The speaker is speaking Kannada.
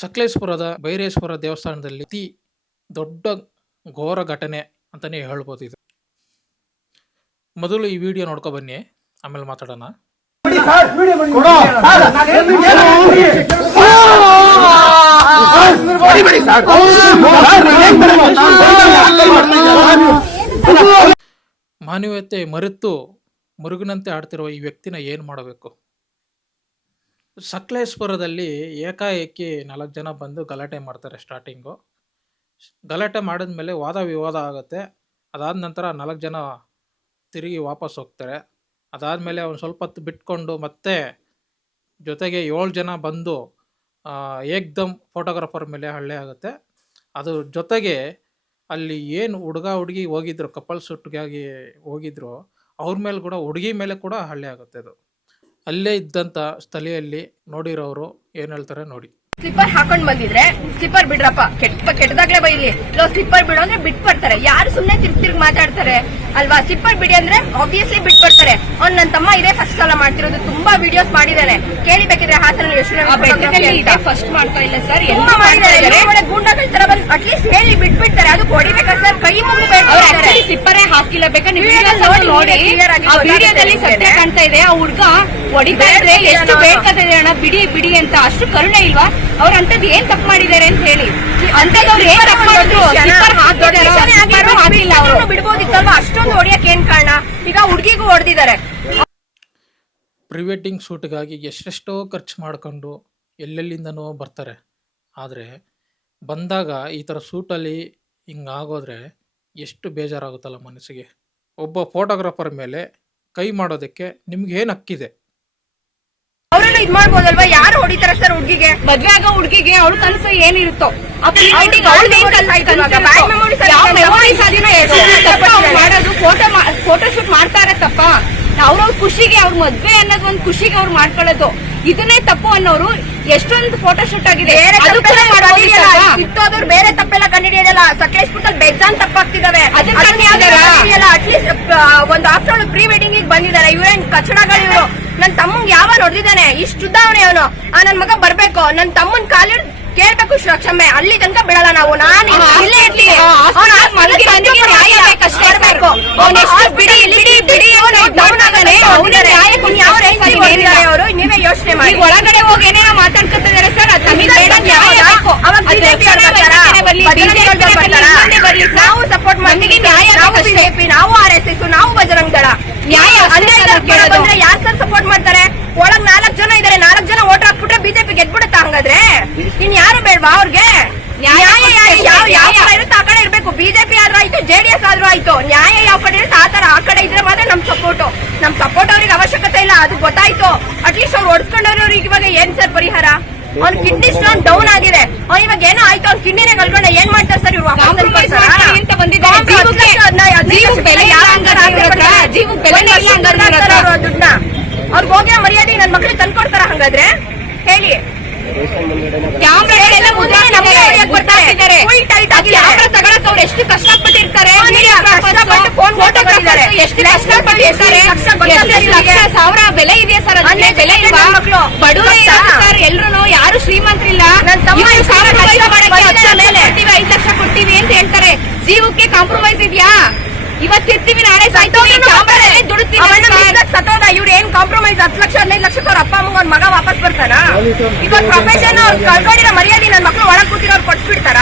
ಸಕಲೇಶಪುರದ ಬೈರೇಶ್ವರ ದೇವಸ್ಥಾನದಲ್ಲಿ ಅತಿ ದೊಡ್ಡ ಘೋರ ಘಟನೆ ಅಂತಲೇ ಹೇಳ್ಬೋದು ಇದು. ಮೊದಲು ಈ ವಿಡಿಯೋ ನೋಡ್ಕೊ ಬನ್ನಿ, ಆಮೇಲೆ ಮಾತಾಡೋಣ. ಮಾನವೀಯತೆ ಮರೆತು ಮುರುಗನಂತೆ ಆಡ್ತಿರುವ ಈ ವ್ಯಕ್ತಿನ ಏನು ಮಾಡಬೇಕು? ಸಕಲೇಶಪುರದಲ್ಲಿ ಏಕಾಏಕಿ 4 ಜನ ಬಂದು ಗಲಾಟೆ ಮಾಡ್ತಾರೆ. ಸ್ಟಾರ್ಟಿಂಗು ಗಲಾಟೆ ಮಾಡಿದ್ಮೇಲೆ ವಾದ ವಿವಾದ ಆಗುತ್ತೆ. ಅದಾದ ನಂತರ 4 ಜನ ತಿರುಗಿ ವಾಪಸ್ ಹೋಗ್ತಾರೆ. ಅದಾದಮೇಲೆ ಒಂದು ಸ್ವಲ್ಪ ಹೊತ್ತು ಬಿಟ್ಕೊಂಡು ಮತ್ತೆ ಜೊತೆಗೆ 7 ಜನ ಬಂದು ಏಕ್ದಮ್ ಫೋಟೋಗ್ರಾಫರ್ ಮೇಲೆ ಹಲ್ಲೆ ಆಗುತ್ತೆ. ಅದು ಜೊತೆಗೆ ಅಲ್ಲಿ ಏನು ಹುಡುಗ ಹುಡುಗಿ ಹೋಗಿದ್ರು, ಕಪಲ್ ಶೂಟ್ಗಾಗಿ ಹೋಗಿದ್ರು, ಅವ್ರ ಮೇಲೆ ಕೂಡ ಹುಡುಗಿ ಮೇಲೆ ಕೂಡ ಹಲ್ಲೆ ಆಗುತ್ತೆ. ಅದು ಅಲ್ಲೇ ಇದ್ದಂಥ ಸ್ಥಳೀಯಲ್ಲಿ ನೋಡಿರೋರು ಏನು ಹೇಳ್ತಾರೆ ನೋಡಿ. ಸ್ಲಿಪ್ಪರ್ ಹಾಕೊಂಡ್ ಬಂದಿದ್ರೆ ಸ್ಲಿಪ್ಪರ್ ಬಿಡ್ರಪ್ಪ, ಕೆಟ್ಟದಾಗ್ಲೇ ಬೈಲಿ, ಸ್ಲಿಪ್ಪರ್ ಬಿಡು ಅಂದ್ರೆ ಬಿಟ್ ಬರ್ತಾರೆ. ಯಾರು ಸುಮ್ನೆ ತಿರ್ಗ್ ಮಾತಾಡ್ತಾರೆ ಅಲ್ವಾ? ಸ್ಲಿಪ್ಪರ್ ಬಿಡಿ ಅಂದ್ರೆ ಆಬ್ವಿಯಸ್ಲಿ ಬಿಟ್ ಬರ್ತಾರೆ. ಅವ್ನು ನನ್ನ ತಮ್ಮ ಇದೇ ಫಸ್ಟ್ ಸಲ ಮಾಡ್ತಿರೋದು, ತುಂಬಾ ವಿಡಿಯೋಸ್ ಮಾಡಿದಾನೆ. ಕೇಳಿಬೇಕಿದ್ರೆ ಹಾಸನ ಎಷ್ಟು ಫಸ್ಟ್ ಮಾಡ್ತಾ ಇಲ್ಲ ಸರ್, ಗೂಂಡಾಗಳ ತರ ಬಂದು ಅಟ್ಲೀಸ್ಟ್ ಹೇಳಿ ಬಿಟ್ಬಿಡ್ತಾರೆ. ಅದು ಹೊಡಿಬೇಕಾ ಸರ್? ಕೈ ಮುಗಿಬೇಕು. ಸ್ಲಿಪ್ಪರೇ ಹಾಕಿಲ್ಲ. ಬೇಕಾದ್ರೆ ವಿಡಿಯೋದಲ್ಲಿ ಸತ್ಯ ಕಾಣ್ತಾ ಇದೆ. ಆ ಹುಡ್ಗ ಹೊಡಿತಾ ಇದ್ರೆ ಎಷ್ಟು ಬೇಕಾದ್ರೆ ಅಣ್ಣ ಬಿಡಿ ಬಿಡಿ ಅಂತ, ಅಷ್ಟು ಕರುಣೆ ಇಲ್ವಾ? ಅವ್ರ ಅಂತದ್ ಏನ್ ತಪ್ಪು ಮಾಡಿದ್ದಾರೆ ಅಂತ ಹೇಳಿ, ಅಂತದವ್ರು ಏನ್ ತಪ್ಪು ಮಾಡಿದ್ರು? ಬಿಡ್ಬೋದಿತ್ತಲ್ವಾ? ಅಷ್ಟೊಂದು ಹೊಡಿಯಕ್ಕೆ ಏನ್ ಕಾರಣ? ಈಗ ಹುಡುಗಿಗೂ ಹೊಡೆದಿದ್ದಾರೆ. ಪ್ರೀ ವೆಡ್ಡಿಂಗ್ ಶೂಟ್ಗಾಗಿ ಎಷ್ಟೆಷ್ಟೋ ಖರ್ಚು ಮಾಡ್ಕೊಂಡು ಎಲ್ಲೆಲ್ಲಿಂದನೋ ಬರ್ತಾರೆ. ಆದರೆ ಬಂದಾಗ ಈ ಥರ ಶೂಟಲ್ಲಿ ಹಿಂಗಾಗೋದ್ರೆ ಎಷ್ಟು ಬೇಜಾರಾಗುತ್ತಲ್ಲ ಮನಸ್ಸಿಗೆ. ಒಬ್ಬ ಫೋಟೋಗ್ರಾಫರ್ ಮೇಲೆ ಕೈ ಮಾಡೋದಕ್ಕೆ ನಿಮ್ಗೆ ಏನು ಹಕ್ಕಿದೆ? ಅವ್ರನ್ನ ಇದ್ ಮಾಡ್ಬೋದಲ್ವಾ? ಯಾರು ಹೊಡಿತಾರೆ ಸರ್ ಹುಡುಗಿಗೆ? ಮದ್ವೆ ಆಗೋ ಹುಡುಗಿಗೆ ಅವಳ ಕನಸು ಏನಿರುತ್ತೋ ಮಾಡೋದು, ಫೋಟೋ ಶೂಟ್ ಮಾಡ್ತಾರೆ ತಪ್ಪ. ಅವ್ರ ಖುಷಿಗೆ, ಅವ್ರ ಮದ್ವೆ ಅನ್ನೋದು ಒಂದು ಖುಷಿಗೆ ಅವ್ರು ಮಾಡ್ಕೊಳ್ಳೋದು, ಇದನ್ನೇ ತಪ್ಪು ಅನ್ನೋರು ಎಷ್ಟೊಂದು ಫೋಟೋ ಶೂಟ್ ಆಗಿದೆ. ಕಿತ್ತೋದ್ರು ಬೇರೆ ತಪ್ಪೆಲ್ಲ ಕಂಡಿಡಿಯೋದಲ್ಲ. ಸಕಲೇಶಪುರದಲ್ಲಿ ಬೇಜಾನ್ ತಪ್ಪಾಗ್ತಿದಾವೆ. ಅಟ್ಲೀಸ್ಟ್ ಒಂದು ಆಫ್ಟರ್ ಪ್ರೀ ವೆಡ್ಡಿಂಗ್ ಬಂದಿದ್ದಾರೆ. ಇವ್ರೇನ್ ಕಚಡಗಳು ಇವರು. ನನ್ ತಮ್ಮಂಗ್ ಯಾವ ಹೊಡೆದಿದ್ದಾನೆ, ಇಷ್ಟುದ್ದಾವನೆ ಅವನು. ನನ್ ಮಗ ಬರ್ಬೇಕು, ನನ್ ತಮ್ಮನ್ ಕಾಲಿ ಕೇಳ್ಬೇಕು ಕ್ಷಮೆ. ಅಲ್ಲಿ ತನಕ ಬಿಡಲ್ಲ ನಾವು. ನಾನು ಇಲ್ಲೇ ಇರ್ತೀನಿ. ನೀವೇ ಯೋಚನೆ ಮಾಡಿ. ಒಳಗಡೆ ಹೋಗಿ ಏನೇನೋ ಮಾತಾಡ್ಕೊತಿದ್ದಾರೆ ಸರ್. ನಾವು ಸಪೋರ್ಟ್ ಮಾಡ್ತೀವಿ. ನಾವು RSS, ನಾವು ಬಜರಂಗ್ ದಳ. ನ್ಯಾಯ ಬಂದ್ರೆ ಯಾರು ಸರ್ ಸಪೋರ್ಟ್ ಮಾಡ್ತಾರೆ? ಒಳಗ್ 4 ಜನ ಇದಾರೆ. 4 ಜನ ಓಟ್ ಹಾಕ್ಬಿಟ್ರೆ ಬಿಜೆಪಿ ಗೆದ್ಬಿಡುತ್ತಾ? ಹಂಗಾದ್ರೆ ಇನ್ ಯಾರು ಬೇಡ್ವಾ ಅವ್ರಿಗೆ? ನ್ಯಾಯ ಯಾವ ಕಡೆ ಇರುತ್ತೆ ಆ ಕಡೆ ಇರ್ಬೇಕು. ಬಿಜೆಪಿ ಆದ್ರೂ ಆಯ್ತು, JDS ಆದ್ರೂ ಆಯ್ತು. ನ್ಯಾಯ ಯಾವ ಕಡೆ ಇರುತ್ತೆ ಆ ತರ ಆ ಕಡೆ ಇದ್ರೆ ಮಾತ್ರ ನಮ್ ಸಪೋರ್ಟ್ ಅವ್ರಿಗೆ ಅವಶ್ಯಕತೆ ಇಲ್ಲ. ಅದು ಗೊತ್ತಾಯ್ತು. ಅಟ್ಲೀಸ್ಟ್ ಅವ್ರು ಹೊಡ್ಸ್ಕೊಂಡವ್ರಿಗೆ ಇವಾಗ ಏನ್ ಸರ್ ಪರಿಹಾರ? ಅವ್ನ ಕಿಡ್ನಿ ಸ್ಟೋನ್ ಡೌನ್ ಆಗಿದೆ. ಅವ್ನು ಇವಾಗ ಏನೋ ಆಯ್ತು, ಅವ್ನ ಕಿಡ್ನಿನೇ ಕಳ್ಕೊಂಡ ಏನ್ ಮಾಡ್ತಾರೆ ಸರ್ ಇವ್ರು? ದುಡ್ಡನ್ನ ಅವ್ರಿಗೆ ಹೋಗಿರೋ ಮರ್ಯಾದೆ ನನ್ ಮಕ್ಳಿಗೆ ತಂದ್ಕೊಡ್ತಾರ? ಹಂಗಾದ್ರೆ ಹೇಳಿ. ಎಷ್ಟು ಕಷ್ಟಪಟ್ಟಿರ್ತಾರೆ, ಎಷ್ಟು ಕಷ್ಟಪಟ್ಟಿರ್ತಾರೆ. ಸಾವಿರ ಬೆಲೆ ಇದೆಯಾ ಸರ್? ಅದನ್ನೇ ಬೆಲೆ ಇಲ್ಲ. ಬಡವರೇ ಸರ್ ಎಲ್ರು, ಯಾರು ಶ್ರೀಮಂತರಿಲ್ಲ. 5 ಲಕ್ಷ ಕೊಡ್ತೀವಿ ಅಂತ ಹೇಳ್ತಾರೆ. ಜೀವಕ್ಕೆ ಕಾಂಪ್ರಮೈಸ್ ಇದೆಯಾ? ಇವತ್ತಿರ್ತೀವಿ, ನಾಳೆ ಸಾಯ್ತೀವಿ, ಸತ್ತೋದ. ಇವ್ರು ಏನ್ ಕಾಂಪ್ರಮೈಸ್? 10 ಲಕ್ಷ 15 ಲಕ್ಷಕ್ಕೆ ಅವ್ರ ಅಪ್ಪ ಅಮ್ಮ ಒಂದ್ ಮಗ ವಾಪಸ್ ಬರ್ತಾನ? ಈಗ ಪ್ರೊಫೆಷನ್ ಅವ್ರು ಕಳ್ಕೊಂಡಿರೋ ಮರ್ಯಾದೆ ನನ್ ಮಕ್ಳು ಒಳಗ್ ಕೂತಿರೋರು ಕೊಟ್ಬಿಡ್ತಾರ?